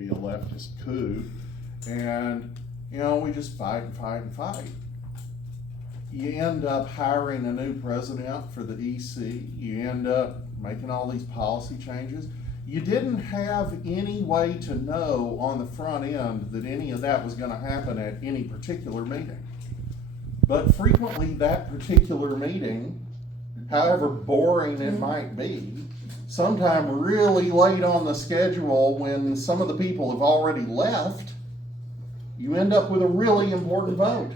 be a leftist coup, and we just fight and fight and fight. You end up hiring a new president for the EC. You end up making all these policy changes. You didn't have any way to know on the front end that any of that was going to happen at any particular meeting. But frequently that particular meeting, however boring it might be, sometime really late on the schedule when some of the people have already left, you end up with a really important vote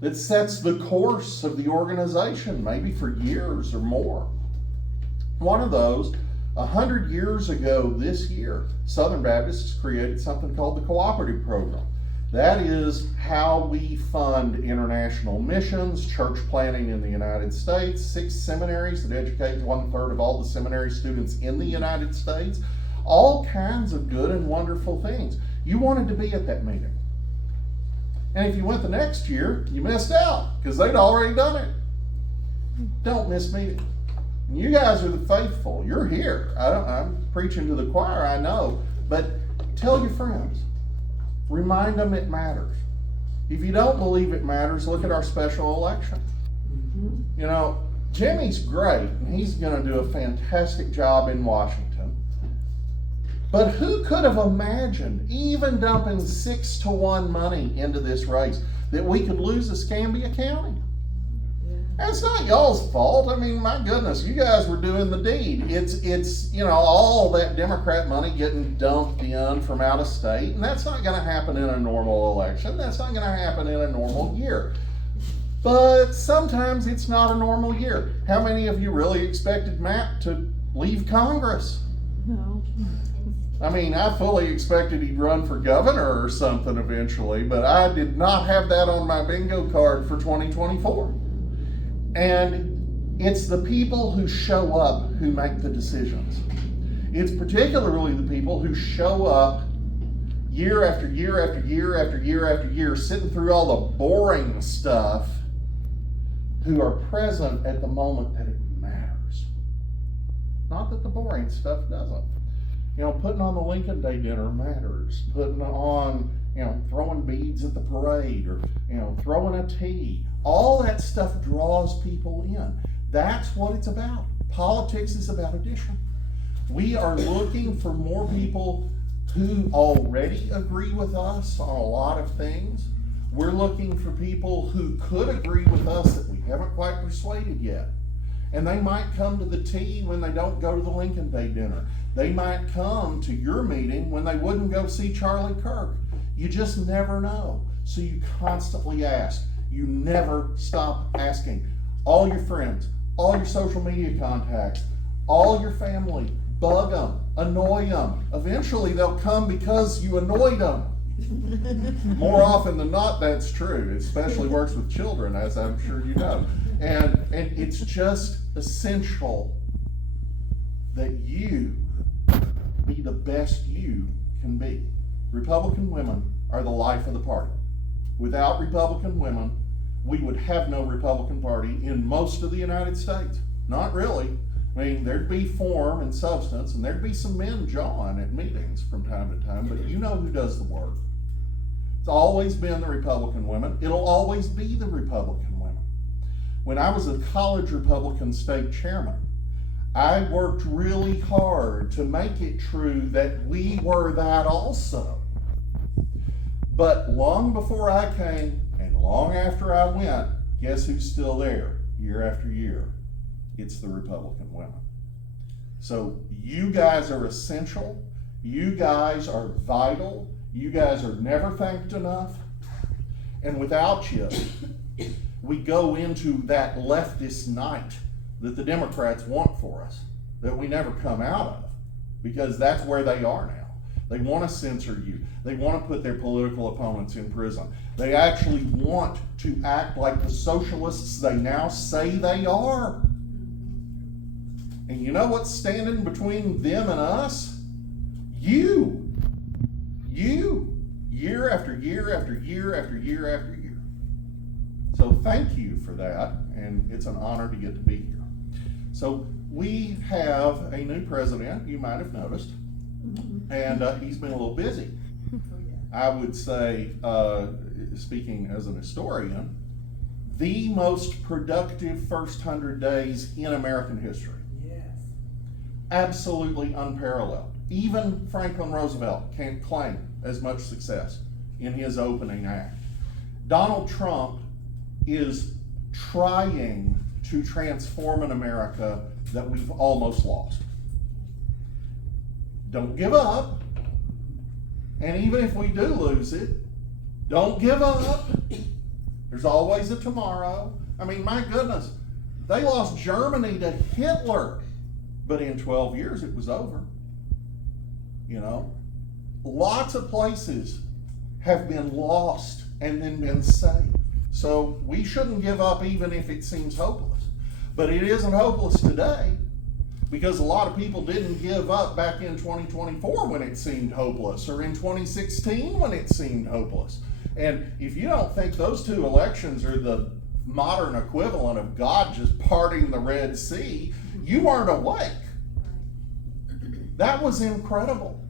that sets the course of the organization, maybe for years or more. One of those, 100 years ago this year, Southern Baptists created something called the Cooperative Program. That is how we fund international missions, church planting in the United States, 6 seminaries that educate 1/3 of all the seminary students in the United States, all kinds of good and wonderful things. You wanted to be at that meeting. And if you went the next year, you missed out because they'd already done it. Don't miss meetings. You guys are the faithful. You're here. I'm preaching to the choir, I know, but tell your friends. Remind them it matters. If you don't believe it matters, look at our special election. Jimmy's great, and he's going to do a fantastic job in Washington. But who could have imagined, even dumping 6-to-1 money into this race, that we could lose Escambia County? That's not y'all's fault. I mean, my goodness, you guys were doing the deed. It's all that Democrat money getting dumped in from out of state, and that's not going to happen in a normal election. That's not going to happen in a normal year. But sometimes it's not a normal year. How many of you really expected Matt to leave Congress? No. I mean, I fully expected he'd run for governor or something eventually, but I did not have that on my bingo card for 2024. And it's the people who show up who make the decisions. It's particularly the people who show up year after year after year after year after year, sitting through all the boring stuff, who are present at the moment that it matters. Not that the boring stuff doesn't. Putting on the Lincoln Day dinner matters. Putting on, throwing beads at the parade, or, throwing a tea. All that stuff draws people in. That's what it's about. Politics is about addition. We are looking for more people who already agree with us on a lot of things. We're looking for people who could agree with us that we haven't quite persuaded yet. And they might come to the tea when they don't go to the Lincoln Day dinner. They might come to your meeting when they wouldn't go see Charlie Kirk. You just never know. So you constantly ask. You never stop asking. All your friends, all your social media contacts, all your family, bug them, annoy them. Eventually they'll come because you annoyed them. More often than not, that's true. It especially works with children, as I'm sure you know. And it's just essential that you be the best you can be. Republican women are the life of the party. Without Republican women, we would have no Republican Party in most of the United States. Not really. I mean, there'd be form and substance, and there'd be some men jawing at meetings from time to time, but you know who does the work. It's always been the Republican women. It'll always be the Republican women. When I was a college Republican state chairman, I worked really hard to make it true that we were that also. But long before I came and long after I went, guess who's still there year after year? It's the Republican women. So you guys are essential. You guys are vital. You guys are never thanked enough. And without you, we go into that leftist night that the Democrats want for us, that we never come out of, because that's where they are now. They want to censor you. They want to put their political opponents in prison. They actually want to act like the socialists they now say they are. And you know what's standing between them and us? You, year after year after year after year after year. So thank you for that, and it's an honor to get to be here. So we have a new president, you might have noticed, And he's been a little busy. I would say, speaking as an historian, the most productive first 100 days in American history. Yes. Absolutely unparalleled. Even Franklin Roosevelt can't claim as much success in his opening act. Donald Trump is trying to transform an America that we've almost lost. Don't give up. And even if we do lose it, don't give up. There's always a tomorrow. I mean, my goodness, they lost Germany to Hitler, but in 12 years it was over. You know, lots of places have been lost and then been saved. So we shouldn't give up even if it seems hopeless. But it isn't hopeless today, because a lot of people didn't give up back in 2024 when it seemed hopeless, or in 2016 when it seemed hopeless. And if you don't think those two elections are the modern equivalent of God just parting the Red Sea, you weren't awake. That was incredible.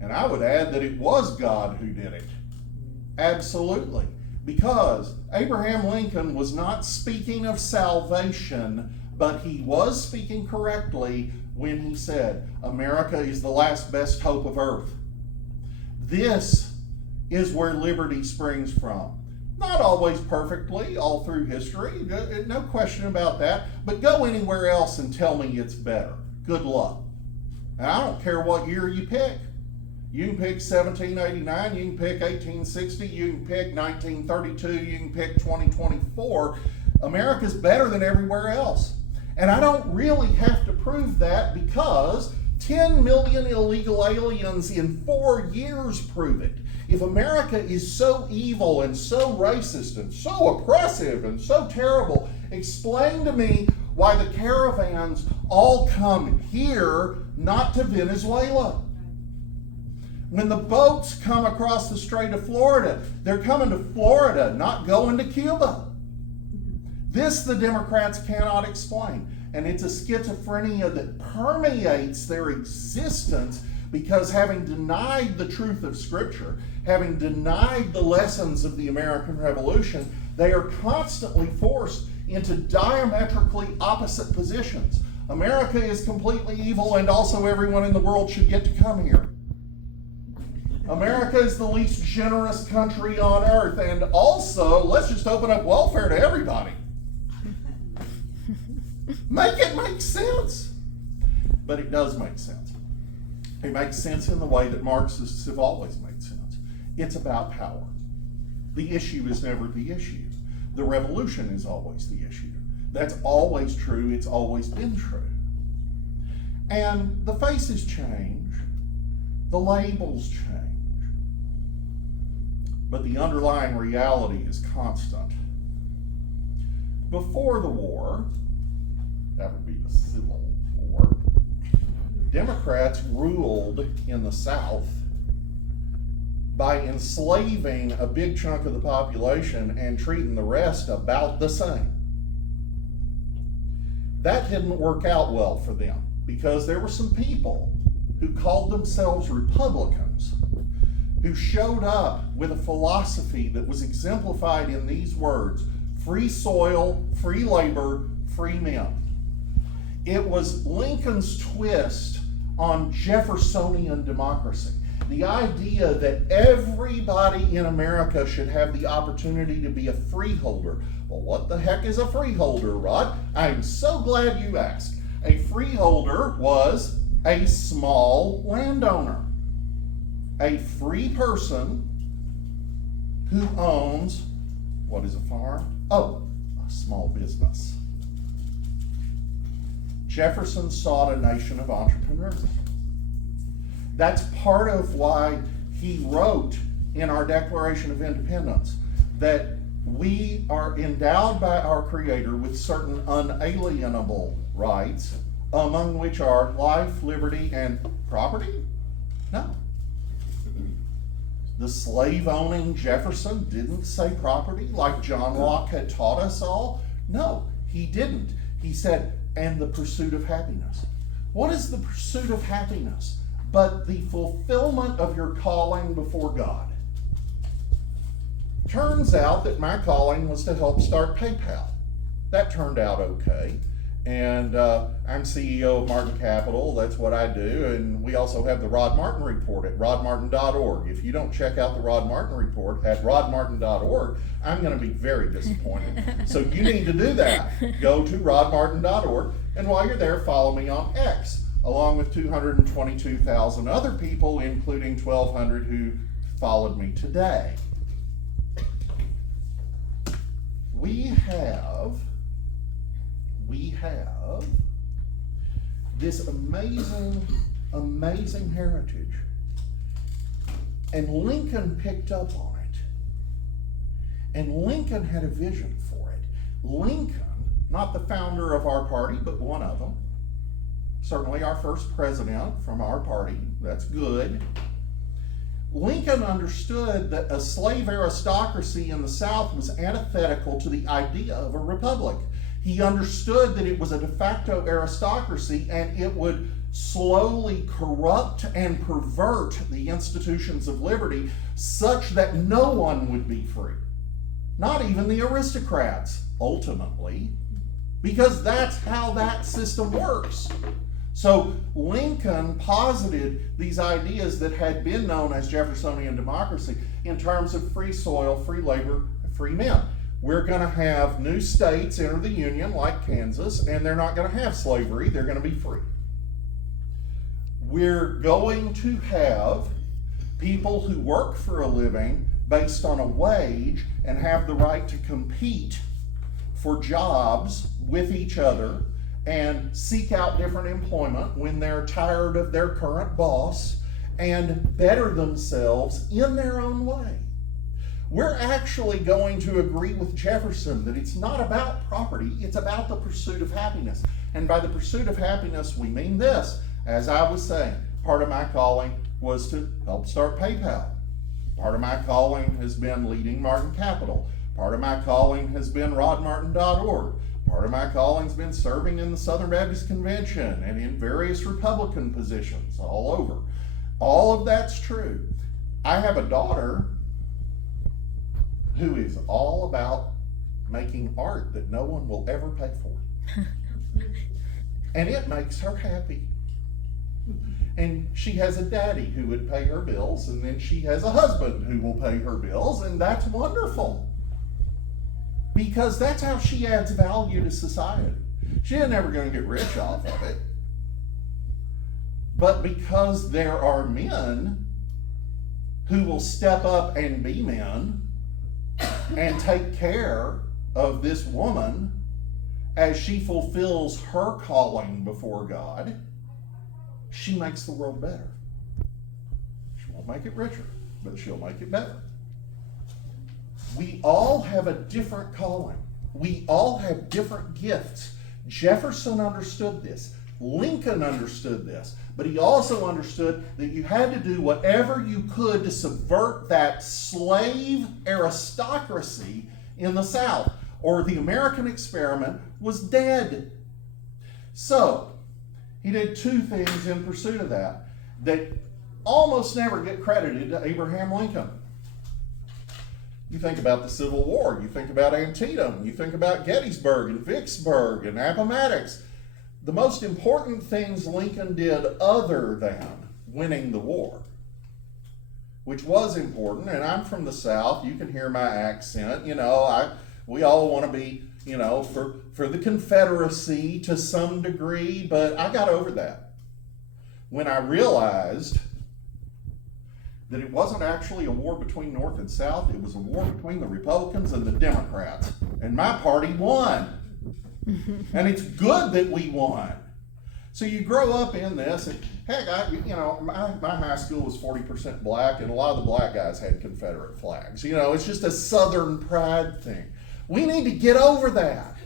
And I would add that it was God who did it. Absolutely. Because Abraham Lincoln was not speaking of salvation, but he was speaking correctly when he said, America is the last best hope of earth. This is where liberty springs from. Not always perfectly, all through history, no question about that, but go anywhere else and tell me it's better. Good luck. And I don't care what year you pick. You can pick 1789, you can pick 1860, you can pick 1932, you can pick 2024. America's better than everywhere else. And I don't really have to prove that, because 10 million illegal aliens in 4 years prove it. If America is so evil and so racist and so oppressive and so terrible, explain to me why the caravans all come here, not to Venezuela. When the boats come across the Strait of Florida, they're coming to Florida, not going to Cuba. This the Democrats cannot explain. And it's a schizophrenia that permeates their existence, because having denied the truth of Scripture, having denied the lessons of the American Revolution, they are constantly forced into diametrically opposite positions. America is completely evil, and also everyone in the world should get to come here. America is the least generous country on earth, and also let's just open up welfare to everybody. Make it make sense. But it does make sense. It makes sense in the way that Marxists have always made sense. It's about power. The issue is never the issue. The revolution is always the issue. That's always true. It's always been true. And the faces change. The labels change. But the underlying reality is constant. Before the war, that would be the Civil War, Democrats ruled in the South by enslaving a big chunk of the population and treating the rest about the same. That didn't work out well for them, because there were some people who called themselves Republicans who showed up with a philosophy that was exemplified in these words: free soil, free labor, free men. It was Lincoln's twist on Jeffersonian democracy. The idea that everybody in America should have the opportunity to be a freeholder. Well, what the heck is a freeholder, Rod? I'm so glad you asked. A freeholder was a small landowner, a free person who owns, what is a farm? Oh, a small business. Jefferson sought a nation of entrepreneurs. That's part of why he wrote in our Declaration of Independence that we are endowed by our Creator with certain unalienable rights, among which are life, liberty, and property? No. The slave-owning Jefferson didn't say property like John Locke had taught us all. No, he didn't. He said, and the pursuit of happiness. What is the pursuit of happiness? but the fulfillment of your calling before God. Turns out that my calling was to help start PayPal. That turned out okay. And I'm CEO of Martin Capital. That's what I do. And we also have the Rod Martin Report at rodmartin.org. If you don't check out the Rod Martin Report at rodmartin.org, I'm going to be very disappointed. So you need to do that. Go to rodmartin.org. And while you're there, follow me on X, along with 222,000 other people, including 1,200 who followed me today. We have this amazing, amazing heritage. And Lincoln picked up on it. And Lincoln had a vision for it. Lincoln, not the founder of our party, but one of them, certainly our first president from our party, that's good. Lincoln understood that a slave aristocracy in the South was antithetical to the idea of a republic. He understood that it was a de facto aristocracy and it would slowly corrupt and pervert the institutions of liberty such that no one would be free. Not even the aristocrats, ultimately, because that's how that system works. So Lincoln posited these ideas that had been known as Jeffersonian democracy in terms of free soil, free labor, free men. We're going to have new states enter the Union like Kansas, and they're not going to have slavery. They're going to be free. We're going to have people who work for a living based on a wage and have the right to compete for jobs with each other and seek out different employment when they're tired of their current boss and better themselves in their own way. We're actually going to agree with Jefferson that it's not about property, it's about the pursuit of happiness. And by the pursuit of happiness, we mean this. As I was saying, part of my calling was to help start PayPal. Part of my calling has been leading Martin Capital. Part of my calling has been rodmartin.org. Part of my calling's been serving in the Southern Baptist Convention and in various Republican positions all over. All of that's true. I have a daughter who is all about making art that no one will ever pay for. And it makes her happy. And she has a daddy who would pay her bills, and then she has a husband who will pay her bills, and that's wonderful. Because that's how she adds value to society. She ain't never going to get rich off of it. But because there are men who will step up and be men and take care of this woman as she fulfills her calling before God, she makes the world better. She won't make it richer, but she'll make it better. We all have a different calling. We all have different gifts. Jefferson understood this. Lincoln understood this. But he also understood that you had to do whatever you could to subvert that slave aristocracy in the South, or the American experiment was dead. So, he did two things in pursuit of that almost never get credited to Abraham Lincoln. You think about the Civil War, you think about Antietam, you think about Gettysburg and Vicksburg and Appomattox. The most important things Lincoln did other than winning the war, which was important, and I'm from the South, you can hear my accent, we all want to be, for the Confederacy to some degree, but I got over that when I realized that it wasn't actually a war between North and South, it was a war between the Republicans and the Democrats, and my party won. And it's good that we won. So you grow up in this, and heck, my high school was 40% black, and a lot of the black guys had Confederate flags. It's just a Southern pride thing. We need to get over that.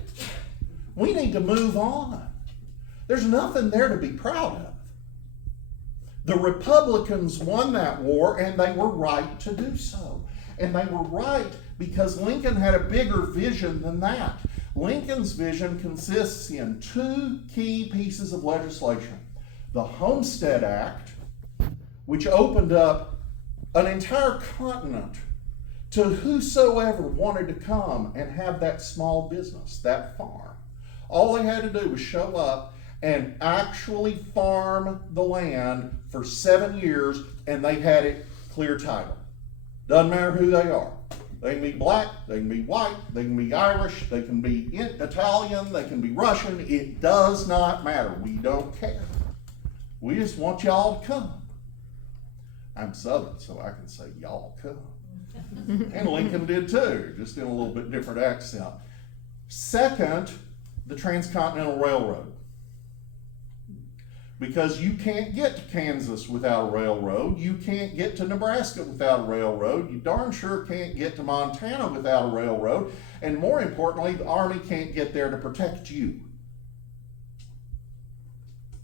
We need to move on. There's nothing there to be proud of. The Republicans won that war, and they were right to do so. And they were right because Lincoln had a bigger vision than that. Lincoln's vision consists in two key pieces of legislation: the Homestead Act which opened up an entire continent to whosoever wanted to come and have that small business, that farm. All they had to do was show up and actually farm the land for 7 years, and they had it clear title. Doesn't matter who they are. They can be black, they can be white, they can be Irish, they can be Italian, they can be Russian. It does not matter. We don't care. We just want y'all to come. I'm Southern, so I can say y'all come. And Lincoln did too, just in a little bit different accent. Second, the Transcontinental Railroad. Because you can't get to Kansas without a railroad. You can't get to Nebraska without a railroad. You darn sure can't get to Montana without a railroad. And more importantly, the Army can't get there to protect you.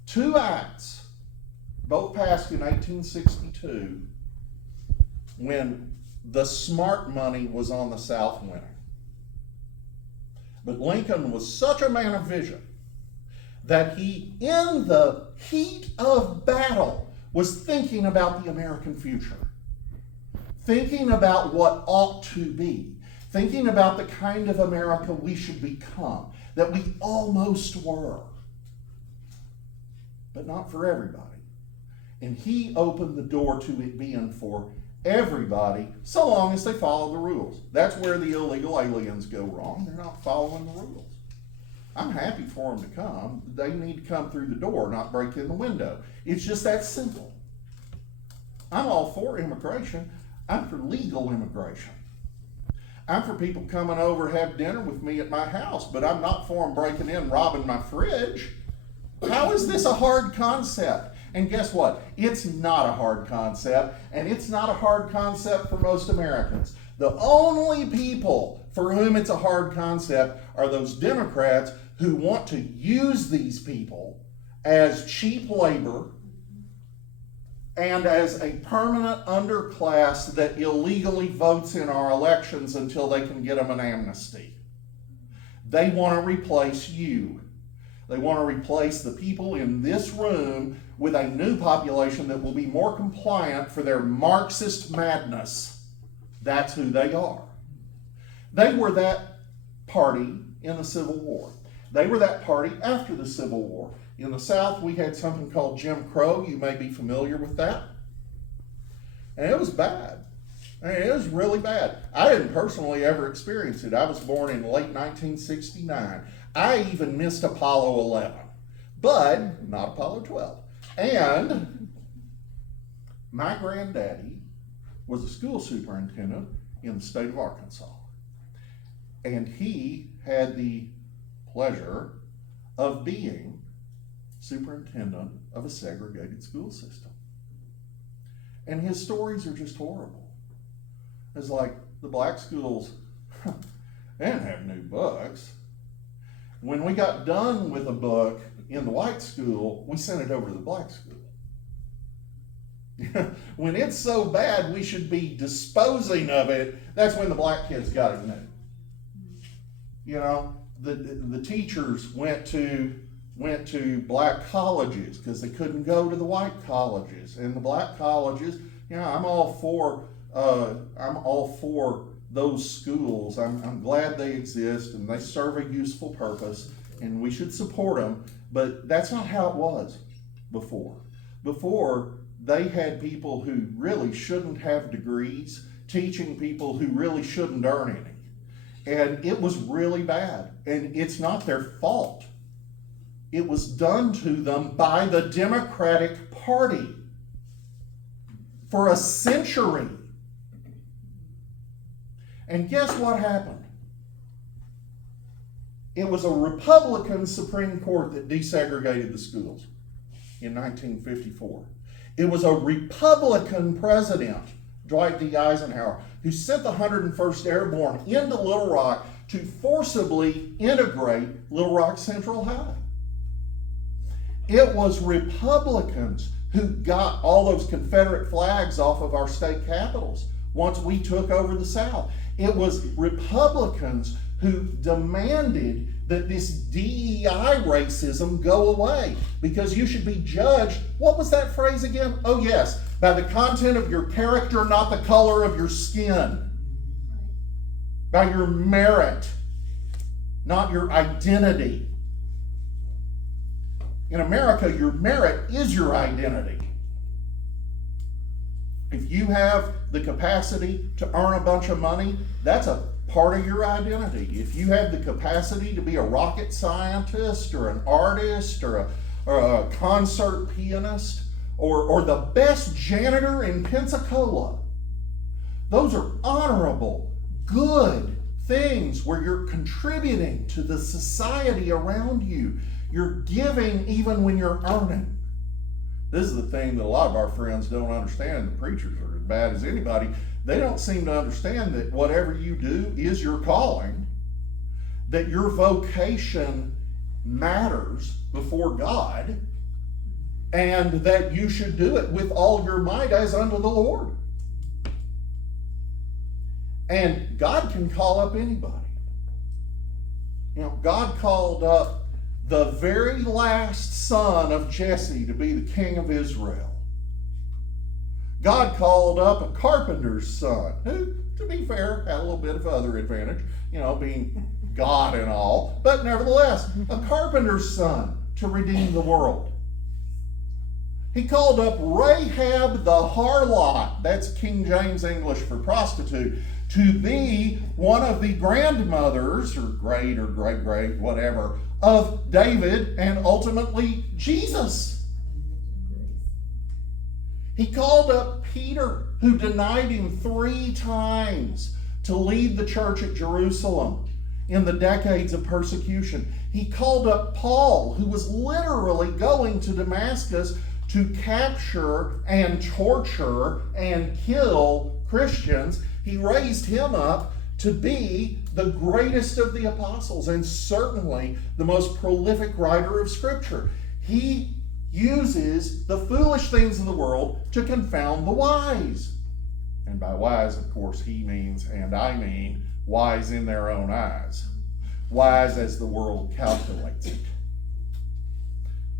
2 acts, both passed in 1862, when the smart money was on the South winning. But Lincoln was such a man of vision that he, in the heat of battle, was thinking about the American future, thinking about what ought to be, thinking about the kind of America we should become, that we almost were, but not for everybody. And he opened the door to it being for everybody, so long as they follow the rules. That's where the illegal aliens go wrong. They're not following the rules. I'm happy for them to come. They need to come through the door, not break in the window. It's just that simple. I'm all for immigration. I'm for legal immigration. I'm for people coming over, have dinner with me at my house, but I'm not for them breaking in, robbing my fridge. How is this a hard concept? And guess what? It's not a hard concept, and it's not a hard concept for most Americans. The only people for whom it's a hard concept are those Democrats who want to use these people as cheap labor and as a permanent underclass that illegally votes in our elections until they can get them an amnesty. They want to replace you. They want to replace the people in this room with a new population that will be more compliant for their Marxist madness. That's who they are. They were that party in the Civil War. They were that party after the Civil War. In the South, we had something called Jim Crow. You may be familiar with that. And it was bad. I mean, it was really bad. I didn't personally ever experience it. I was born in late 1969. I even missed Apollo 11, but not Apollo 12. And my granddaddy was a school superintendent in the state of Arkansas. And he had the pleasure of being superintendent of a segregated school system. And his stories are just horrible. It's like the black schools, they didn't have new books. When we got done with a book in the white school, we sent it over to the black school. When it's so bad we should be disposing of it, that's when the black kids got it new. You know, the teachers went to black colleges because they couldn't go to the white colleges. And the black colleges, you know, I'm all for those schools. I'm glad they exist and they serve a useful purpose and we should support them, but that's not how it was before. Before, they had people who really shouldn't have degrees teaching people who really shouldn't earn any. And it was really bad. And it's not their fault. It was done to them by the Democratic Party for a century. And guess what happened? It was a Republican Supreme Court that desegregated the schools in 1954. It was a Republican president, Dwight D. Eisenhower, who sent the 101st Airborne into Little Rock to forcibly integrate Little Rock Central High. It was Republicans who got all those Confederate flags off of our state capitals once we took over the South. It was Republicans who demanded that this DEI racism go away because you should be judged. What was that phrase again? Oh yes, by the content of your character, not the color of your skin. By your merit, not your identity. In America, your merit is your identity. If you have the capacity to earn a bunch of money, that's a part of your identity. If you have the capacity to be a rocket scientist or an artist or a concert pianist or the best janitor in Pensacola, those are honorable, good things where you're contributing to the society around you. You're giving even when you're earning. This is the thing that a lot of our friends don't understand. The preachers are as bad as anybody. They don't seem to understand that whatever you do is your calling, that your vocation matters before God, and that you should do it with all your might as unto the Lord. And God can call up anybody. You know, God called up the very last son of Jesse to be the king of Israel. God called up a carpenter's son, who, to be fair, had a little bit of other advantage, you know, being God and all, but nevertheless, a carpenter's son to redeem the world. He called up Rahab the harlot, that's King James English for prostitute, to be one of the grandmothers, or great, whatever, of David and ultimately Jesus. He called up Peter, who denied him 3 times, to lead the church at Jerusalem in the decades of persecution. He called up Paul, who was literally going to Damascus to capture and torture and kill Christians. He raised him up to be the greatest of the apostles and certainly the most prolific writer of Scripture. He uses the foolish things of the world to confound the wise. And by wise, of course, he means, and I mean, wise in their own eyes. Wise as the world calculates it.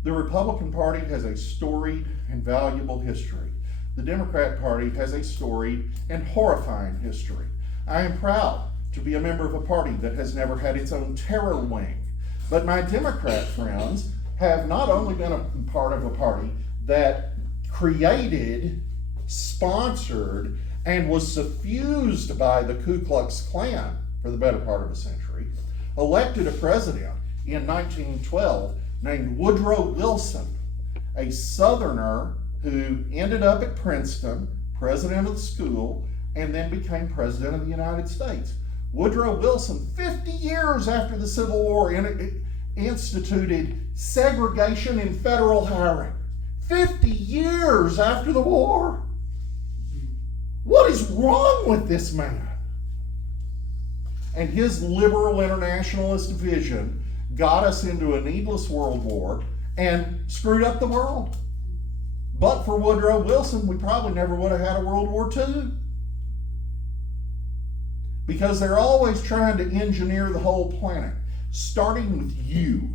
The Republican Party has a storied and valuable history. The Democrat Party has a storied and horrifying history. I am proud to be a member of a party that has never had its own terror wing. But my Democrat friends have not only been a part of a party that created, sponsored, and was suffused by the Ku Klux Klan for the better part of a century, elected a president in 1912 named Woodrow Wilson, a Southerner who ended up at Princeton, president of the school, and then became president of the United States. Woodrow Wilson, 50 years after the Civil War, instituted segregation in federal hiring. 50 years after the war. What is wrong with this man? And his liberal internationalist vision got us into a needless world war and screwed up the world. But for Woodrow Wilson, we probably never would have had a World War II. Because they're always trying to engineer the whole planet, starting with you.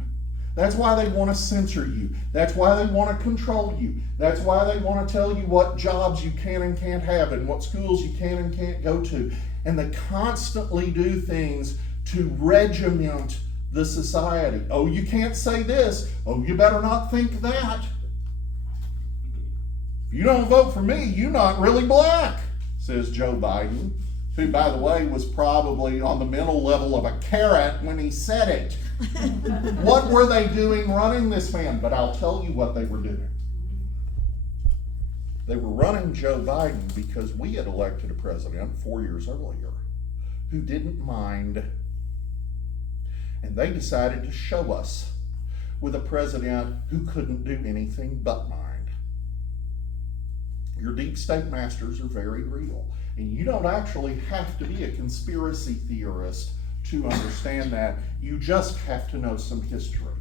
That's why they want to censor you. That's why they want to control you. That's why they want to tell you what jobs you can and can't have and what schools you can and can't go to. And they constantly do things to regiment the society. Oh, you can't say this. Oh, you better not think that. If you don't vote for me, you're not really black, says Joe Biden, who, by the way, was probably on the mental level of a carrot when he said it. What were they doing running this man? But I'll tell you what they were doing. They were running Joe Biden because we had elected a president 4 years earlier who didn't mind. And they decided to show us with a president who couldn't do anything but mind. Your deep state masters are very real. And you don't actually have to be a conspiracy theorist to understand that. You just have to know some history.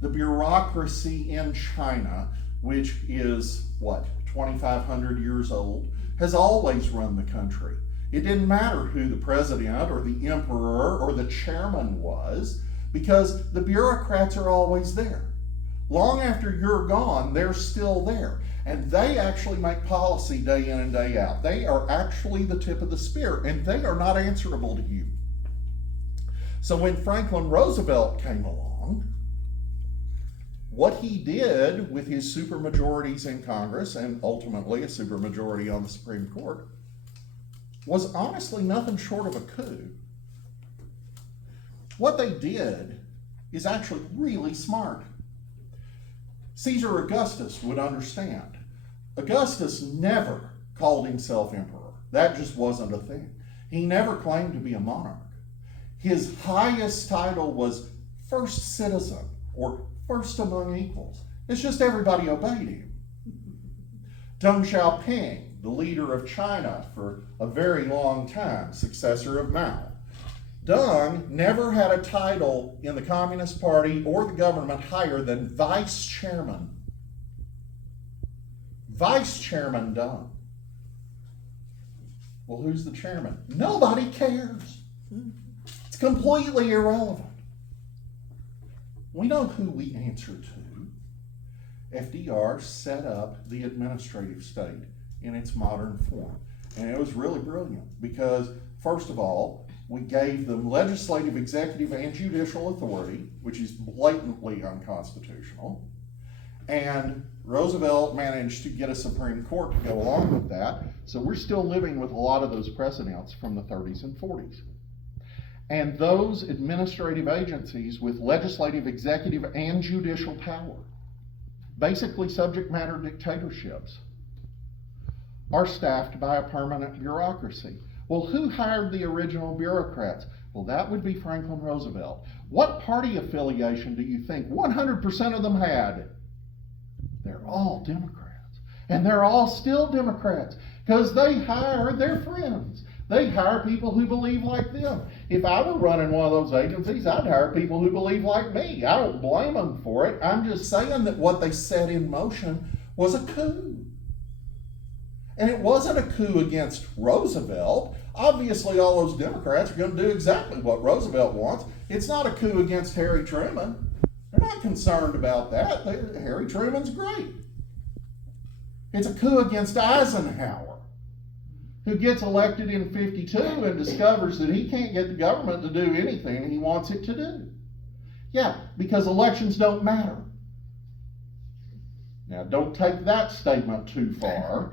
The bureaucracy in China, which is, 2,500 years old, has always run the country. It didn't matter who the president or the emperor or the chairman was, because the bureaucrats are always there. Long after you're gone, they're still there. And they actually make policy day in and day out. They are actually the tip of the spear, and they are not answerable to you. So when Franklin Roosevelt came along, what he did with his supermajorities in Congress and ultimately a supermajority on the Supreme Court was honestly nothing short of a coup. What they did is actually really smart. Caesar Augustus would understand. Augustus never called himself emperor. That just wasn't a thing. He never claimed to be a monarch. His highest title was first citizen, or first among equals. It's just everybody obeyed him. Deng Xiaoping, the leader of China for a very long time, successor of Mao. Deng never had a title in the Communist Party or the government higher than vice chairman. Vice Chairman Deng. Well, who's the chairman? Nobody cares. It's completely irrelevant. We know who we answer to. FDR set up the administrative state in its modern form. And it was really brilliant because, first of all, we gave them legislative, executive, and judicial authority, which is blatantly unconstitutional. And Roosevelt managed to get a Supreme Court to go along with that. So we're still living with a lot of those precedents from the 30s and 40s. And those administrative agencies with legislative, executive, and judicial power, basically subject matter dictatorships, are staffed by a permanent bureaucracy. Well, who hired the original bureaucrats? Well, that would be Franklin Roosevelt. What party affiliation do you think 100% of them had? They're all Democrats. And they're all still Democrats because they hire their friends. They hire people who believe like them. If I were running one of those agencies, I'd hire people who believe like me. I don't blame them for it. I'm just saying that what they set in motion was a coup. And it wasn't a coup against Roosevelt. Obviously, all those Democrats are going to do exactly what Roosevelt wants. It's not a coup against Harry Truman. They're not concerned about that. Harry Truman's great. It's a coup against Eisenhower, who gets elected in 52 and discovers that he can't get the government to do anything he wants it to do. Yeah, because elections don't matter. Now, don't take that statement too far,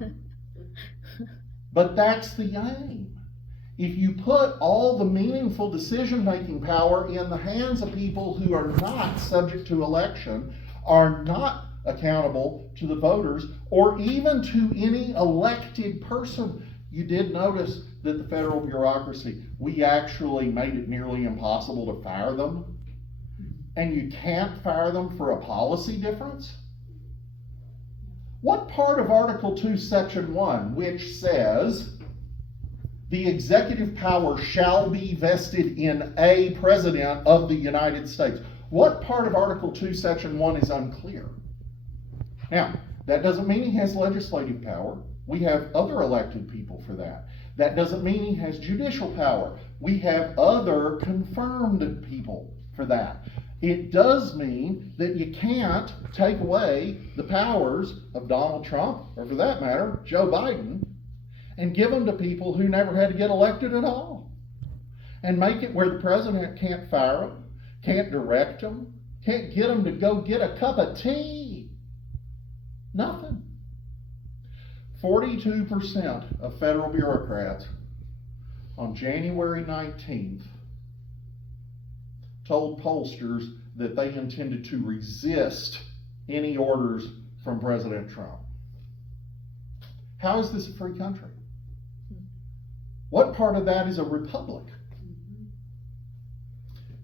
but that's the aim. If you put all the meaningful decision-making power in the hands of people who are not subject to election, are not accountable to the voters, or even to any elected person. You did notice that the federal bureaucracy, we actually made it nearly impossible to fire them. And you can't fire them for a policy difference? What part of Article 2, Section 1, which says, the executive power shall be vested in a president of the United States. What part of Article 2, Section 1 is unclear? Now, that doesn't mean he has legislative power. We have other elected people for that. That doesn't mean he has judicial power. We have other confirmed people for that. It does mean that you can't take away the powers of Donald Trump, or for that matter, Joe Biden, and give them to people who never had to get elected at all. And make it where the president can't fire them, can't direct them, can't get them to go get a cup of tea. Nothing. 42% of federal bureaucrats on January 19th told pollsters that they intended to resist any orders from President Trump. How is this a free country? What part of that is a republic?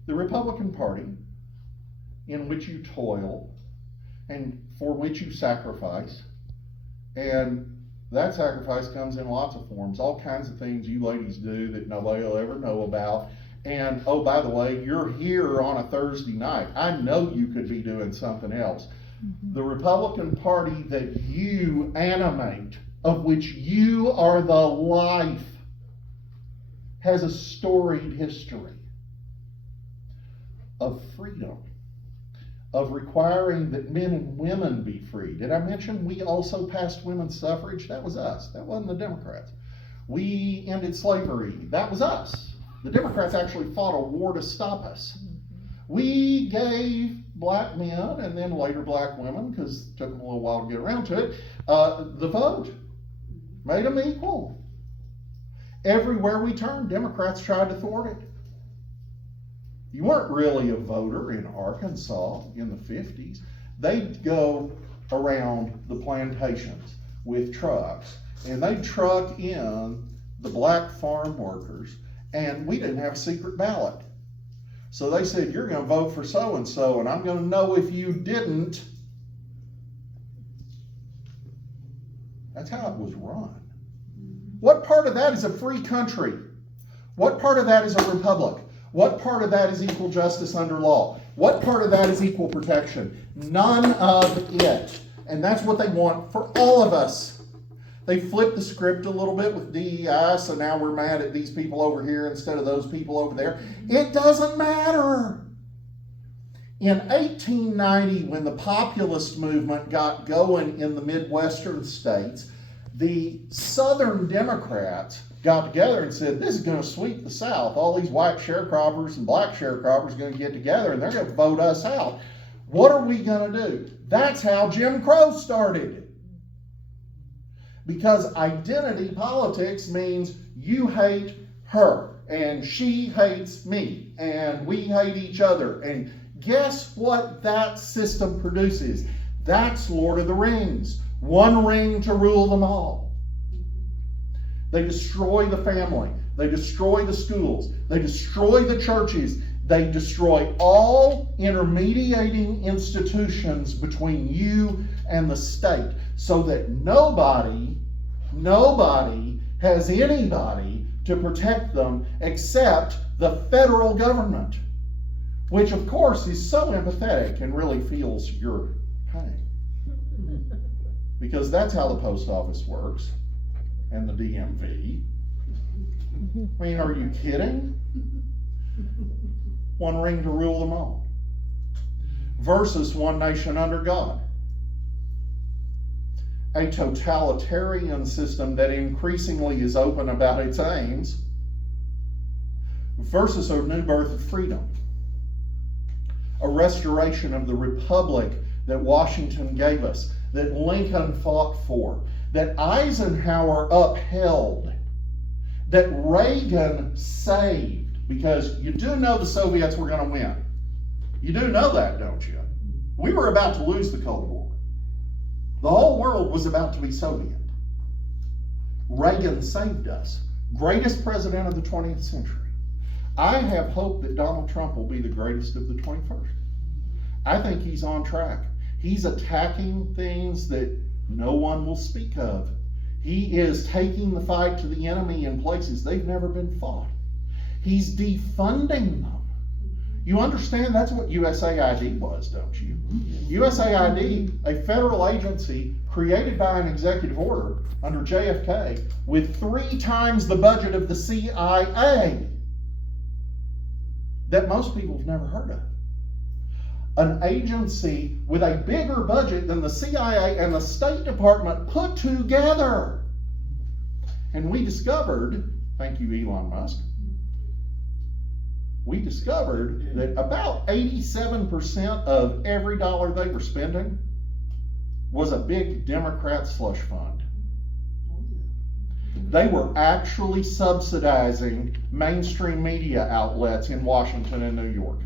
The Republican Party, in which you toil and for which you sacrifice, and that sacrifice comes in lots of forms, all kinds of things you ladies do that nobody will ever know about. And oh, by the way, you're here on a Thursday night. I know you could be doing something else. The Republican Party that you animate, of which you are the life, has a storied history of freedom, of requiring that men and women be free. Did I mention we also passed women's suffrage? That was us. That wasn't the Democrats. We ended slavery. That was us. The Democrats actually fought a war to stop us. We gave black men, and then later black women, because it took them a little while to get around to it, the vote. Made them equal. Everywhere we turned, Democrats tried to thwart it. You weren't really a voter in Arkansas in the 50s. They'd go around the plantations with trucks, and they'd truck in the black farm workers, and we didn't have a secret ballot. So they said, you're going to vote for so-and-so, and I'm going to know if you didn't. That's how it was run. What part of that is a free country? What part of that is a republic? What part of that is equal justice under law? What part of that is equal protection? None of it. And that's what they want for all of us. They flipped the script a little bit with DEI, so now we're mad at these people over here instead of those people over there. It doesn't matter. In 1890, when the populist movement got going in the Midwestern states, the Southern Democrats got together and said, this is going to sweep the South. All these white sharecroppers and black sharecroppers are going to get together and they're going to vote us out. What are we going to do? That's how Jim Crow started. Because identity politics means you hate her and she hates me and we hate each other. And guess what that system produces? That's Lord of the Rings. One ring to rule them all. They destroy the family. They destroy the schools. They destroy the churches. They destroy all intermediating institutions between you and the state, so that nobody has anybody to protect them except the federal government, which of course is so empathetic and really feels your pain. Because that's how the post office works, and the DMV. I mean, are you kidding? One ring to rule them all. Versus one nation under God. A totalitarian system that increasingly is open about its aims. Versus a new birth of freedom. A restoration of the republic that Washington gave us, that Lincoln fought for, that Eisenhower upheld, that Reagan saved, because you do know the Soviets were going to win. You do know that, don't you? We were about to lose the Cold War. The whole world was about to be Soviet. Reagan saved us. Greatest president of the 20th century. I have hope that Donald Trump will be the greatest of the 21st. I think he's on track. He's attacking things that no one will speak of. He is taking the fight to the enemy in places they've never been fought. He's defunding them. You understand that's what USAID was, don't you? USAID, a federal agency created by an executive order under JFK with 3 times the budget of the CIA that most people have never heard of. An agency with a bigger budget than the CIA and the State Department put together. And we discovered, thank you Elon Musk, we discovered that about 87% of every dollar they were spending was a big Democrat slush fund. They were actually subsidizing mainstream media outlets in Washington and New York.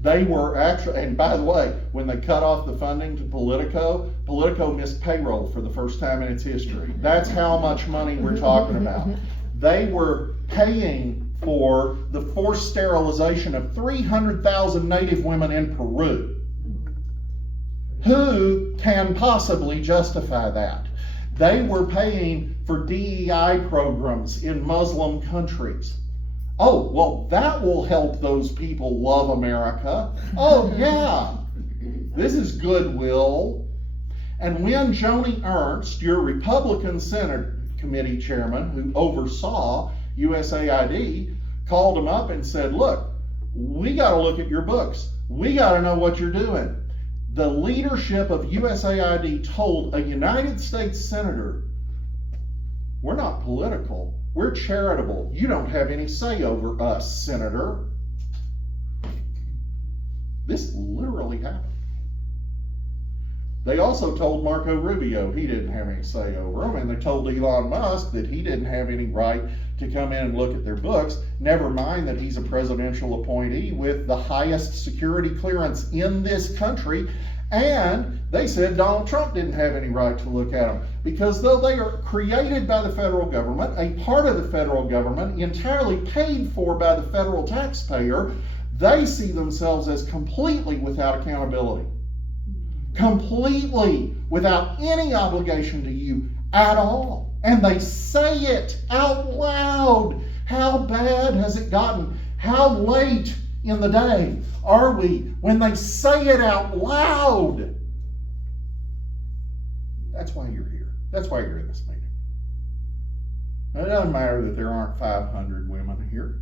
They were actually, and by the way, when they cut off the funding to Politico missed payroll for the first time in its history. That's how much money we're talking about. They were paying for the forced sterilization of 300,000 native women in Peru. Who can possibly justify that? They were paying for DEI programs in Muslim countries. Oh, well, that will help those people love America. Oh, yeah. This is goodwill. And when Joni Ernst, your Republican Senate Committee chairman, who oversaw USAID called them up and said, look, we got to look at your books. We got to know what you're doing. The leadership of USAID told a United States senator, we're not political, we're charitable. You don't have any say over us, Senator. This literally happened. They also told Marco Rubio he didn't have any say over them, and they told Elon Musk that he didn't have any right to come in and look at their books, never mind that he's a presidential appointee with the highest security clearance in this country, and they said Donald Trump didn't have any right to look at them, because though they are created by the federal government, a part of the federal government, entirely paid for by the federal taxpayer, they see themselves as completely without accountability. Completely without any obligation to you at all. And they say it out loud. How bad has it gotten? How late in the day are we when they say it out loud? That's why you're here. That's why you're in this meeting. It doesn't matter that there aren't 500 women here.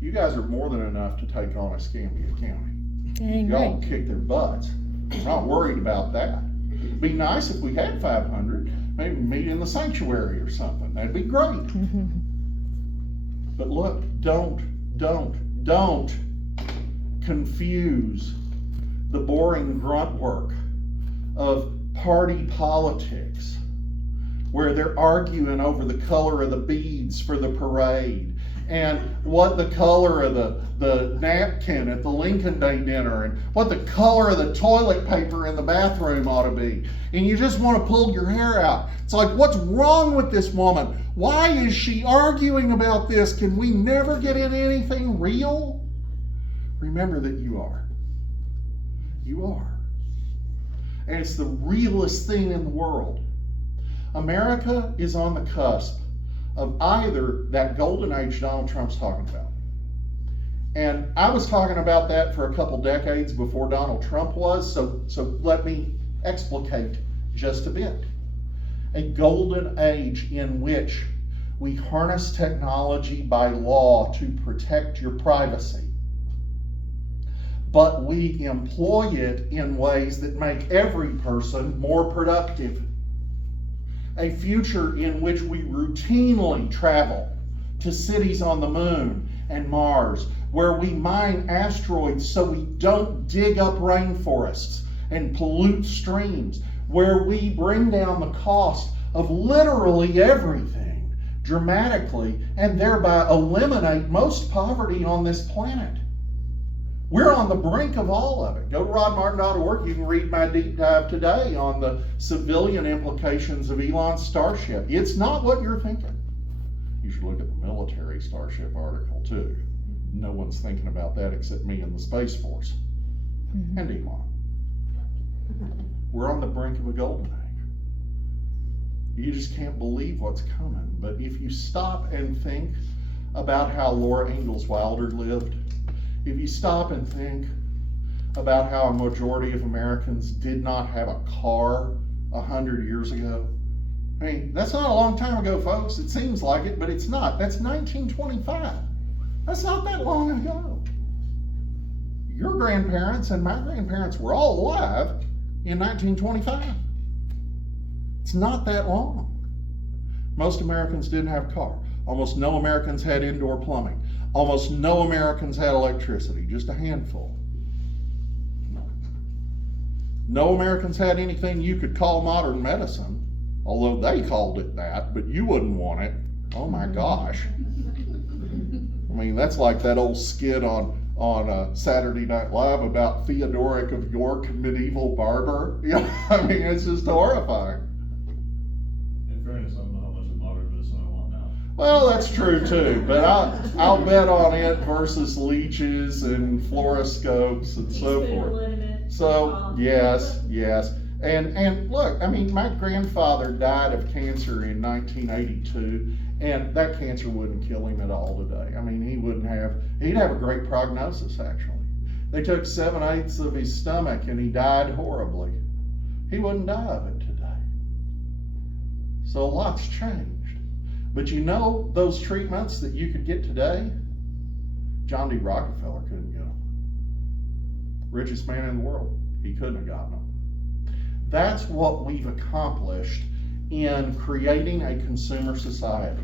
You guys are more than enough to take on Escambia County. Y'all can kick their butts. I'm not worried about that. It'd be nice if we had 500, maybe meet in the sanctuary or something. That'd be great. But look, don't confuse the boring grunt work of party politics, where they're arguing over the color of the beads for the parade and what the color of the napkin at the Lincoln Day dinner and what the color of the toilet paper in the bathroom ought to be. And you just want to pull your hair out. It's like, what's wrong with this woman? Why is she arguing about this? Can we never get into anything real? Remember that you are. You are. And it's the realest thing in the world. America is on the cusp of either that golden age Donald Trump's talking about. And I was talking about that for a couple decades before Donald Trump was, so let me explicate just a bit. A golden age in which we harness technology by law to protect your privacy, but we employ it in ways that make every person more productive. A future in which we routinely travel to cities on the moon and Mars, where we mine asteroids so we don't dig up rainforests and pollute streams, where we bring down the cost of literally everything dramatically and thereby eliminate most poverty on this planet. We're on the brink of all of it. Go to rodmartin.org. You can read my deep dive today on the civilian implications of Elon's Starship. It's not what you're thinking. You should look at the military Starship article too. No one's thinking about that except me and the Space Force. And Elon. We're on the brink of a golden age. You just can't believe what's coming. But if you stop and think about how Laura Ingalls Wilder lived, if you stop and think about how a majority of Americans did not have a car 100 years ago, I mean, that's not a long time ago, folks. It seems like it, but it's not. That's 1925. That's not that long ago. Your grandparents and my grandparents were all alive in 1925. It's not that long. Most Americans didn't have a car. Almost no Americans had indoor plumbing. Almost no Americans had electricity, just a handful. No Americans had anything you could call modern medicine, although they called it that, but you wouldn't want it. Oh my gosh. I mean, that's like that old skit on Saturday Night Live about Theodoric of York, medieval barber. You know, I mean, it's just horrifying. In fairness, I don't know how much of modern medicine I want now. Well, that's true too, but I'll bet on it versus leeches and fluoroscopes and so forth. So yes. And look, I mean, my grandfather died of cancer in 1982, and that cancer wouldn't kill him at all today. I mean, he'd have a great prognosis, actually. They took 7/8 of his stomach and he died horribly. He wouldn't die of it today. So a lot's changed. But you know those treatments that you could get today, John D. Rockefeller couldn't get them. Richest man in the world, he couldn't have gotten them. That's what we've accomplished in creating a consumer society.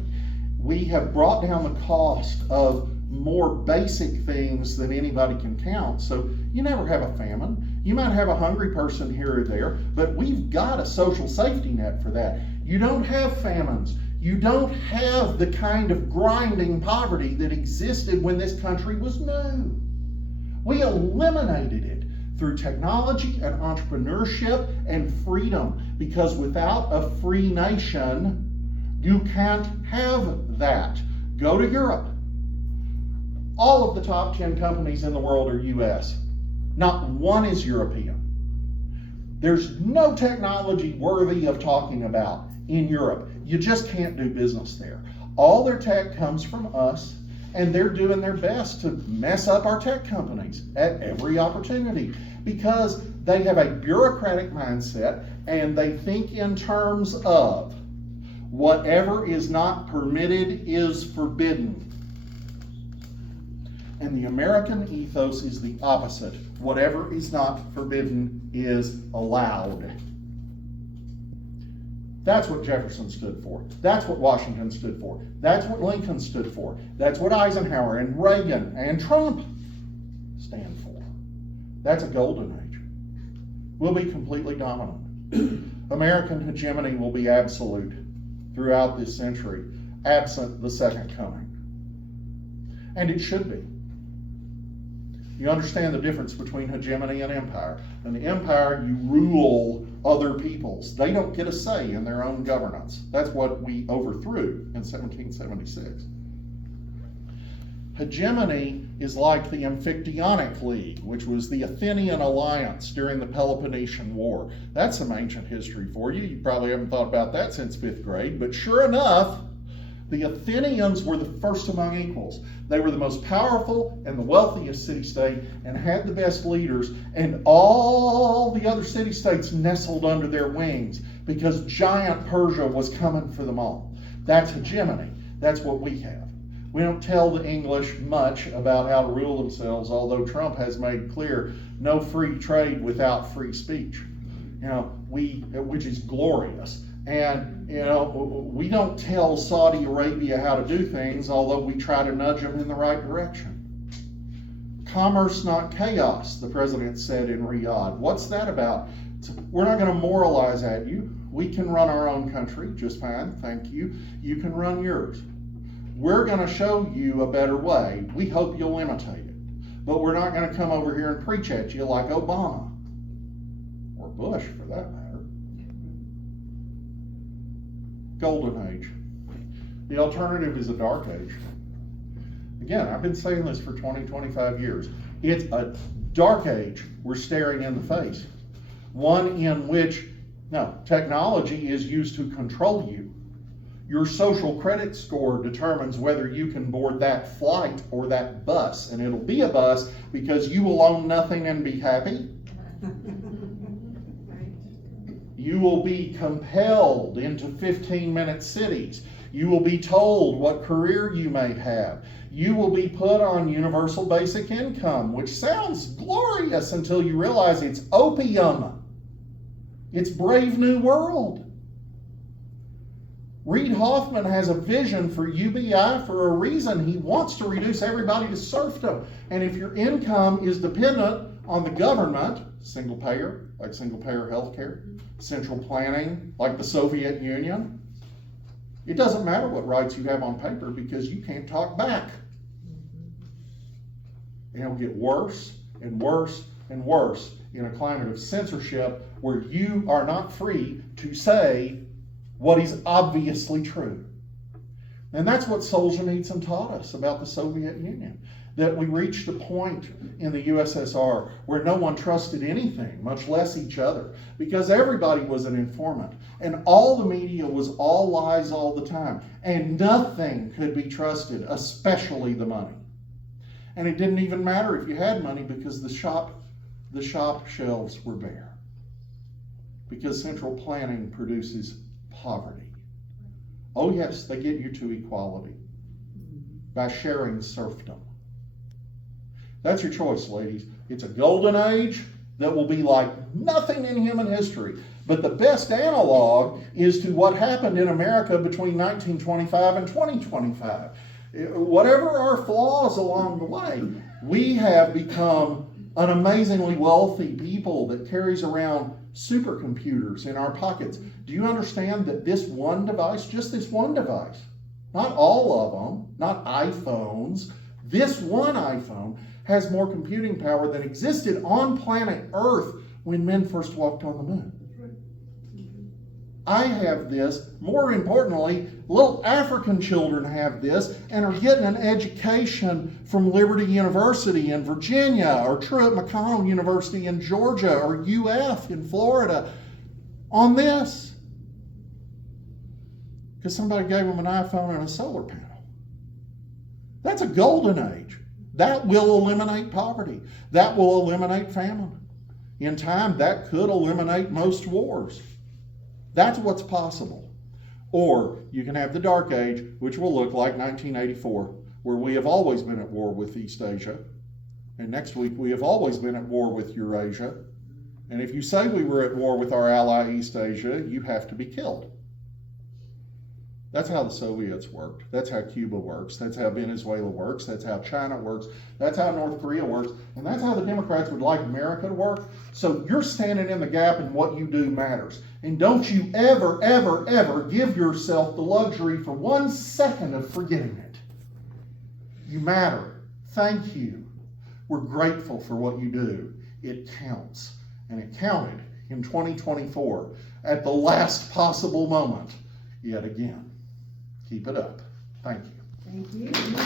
We have brought down the cost of more basic things than anybody can count. So you never have a famine. You might have a hungry person here or there, but we've got a social safety net for that. You don't have famines. You don't have the kind of grinding poverty that existed when this country was new. We eliminated it through technology and entrepreneurship and freedom, because without a free nation, you can't have that. Go to Europe. All of the top 10 companies in the world are US. Not one is European. There's no technology worthy of talking about in Europe. You just can't do business there. All their tech comes from us, and they're doing their best to mess up our tech companies at every opportunity, because they have a bureaucratic mindset and they think in terms of whatever is not permitted is forbidden. And the American ethos is the opposite. Whatever is not forbidden is allowed. That's what Jefferson stood for. That's what Washington stood for. That's what Lincoln stood for. That's what Eisenhower and Reagan and Trump stand for. That's a golden age. We'll be completely dominant. American hegemony will be absolute throughout this century, absent the second coming. And it should be. You understand the difference between hegemony and empire. In the empire, you rule other peoples. They don't get a say in their own governance. That's what we overthrew in 1776. Hegemony is like the Amphictyonic League, which was the Athenian alliance during the Peloponnesian War. That's some ancient history for you. You probably haven't thought about that since 5th grade, but sure enough, the Athenians were the first among equals. They were the most powerful and the wealthiest city-state and had the best leaders, and all the other city-states nestled under their wings because giant Persia was coming for them all. That's hegemony. That's what we have. We don't tell the English much about how to rule themselves, although Trump has made clear no free trade without free speech, which is glorious. And, we don't tell Saudi Arabia how to do things, although we try to nudge them in the right direction. Commerce, not chaos, the president said in Riyadh. What's that about? We're not going to moralize at you. We can run our own country just fine, thank you. You can run yours. We're going to show you a better way. We hope you'll imitate it. But we're not going to come over here and preach at you like Obama, or Bush for that matter. Golden age. The alternative is a dark age. Again, I've been saying this for 25 years. It's a dark age we're staring in the face. One in which, technology is used to control you. Your social credit score determines whether you can board that flight or that bus. And it'll be a bus because you will own nothing and be happy. You will be compelled into 15-minute cities. You will be told what career you may have. You will be put on universal basic income, which sounds glorious until you realize it's opium. It's Brave New World. Reid Hoffman has a vision for UBI for a reason. He wants to reduce everybody to serfdom. And if your income is dependent on the government, single payer, like single payer healthcare, central planning, like the Soviet Union, it doesn't matter what rights you have on paper because you can't talk back. And it'll get worse and worse and worse in a climate of censorship where you are not free to say what is obviously true. And that's what Solzhenitsyn taught us about the Soviet Union. That we reached a point in the USSR where no one trusted anything, much less each other, because everybody was an informant. And all the media was all lies all the time. And nothing could be trusted, especially the money. And it didn't even matter if you had money because the shop shelves were bare. Because central planning produces poverty. Oh yes, they get you to equality by sharing serfdom. That's your choice, ladies. It's a golden age that will be like nothing in human history. But the best analog is to what happened in America between 1925 and 2025. Whatever our flaws along the way, we have become an amazingly wealthy people that carries around supercomputers in our pockets. Do you understand that this one device, just this one device, not all of them, not iPhones, this one iPhone has more computing power than existed on planet Earth when men first walked on the moon. I have this. More importantly, little African children have this and are getting an education from Liberty University in Virginia or Truett McConnell University in Georgia or UF in Florida on this. Because somebody gave them an iPhone and a solar panel. That's a golden age. That will eliminate poverty. That will eliminate famine. In time, that could eliminate most wars. That's what's possible. Or you can have the dark age, which will look like 1984, where we have always been at war with East Asia. And next week, we have always been at war with Eurasia. And if you say we were at war with our ally East Asia, you have to be killed. That's how the Soviets worked. That's how Cuba works. That's how Venezuela works. That's how China works. That's how North Korea works. And that's how the Democrats would like America to work. So you're standing in the gap, and what you do matters. And don't you ever, ever, ever give yourself the luxury for 1 second of forgetting it. You matter. Thank you. We're grateful for what you do. It counts. And it counted in 2024 at the last possible moment yet again. Keep it up. Thank you. Thank you.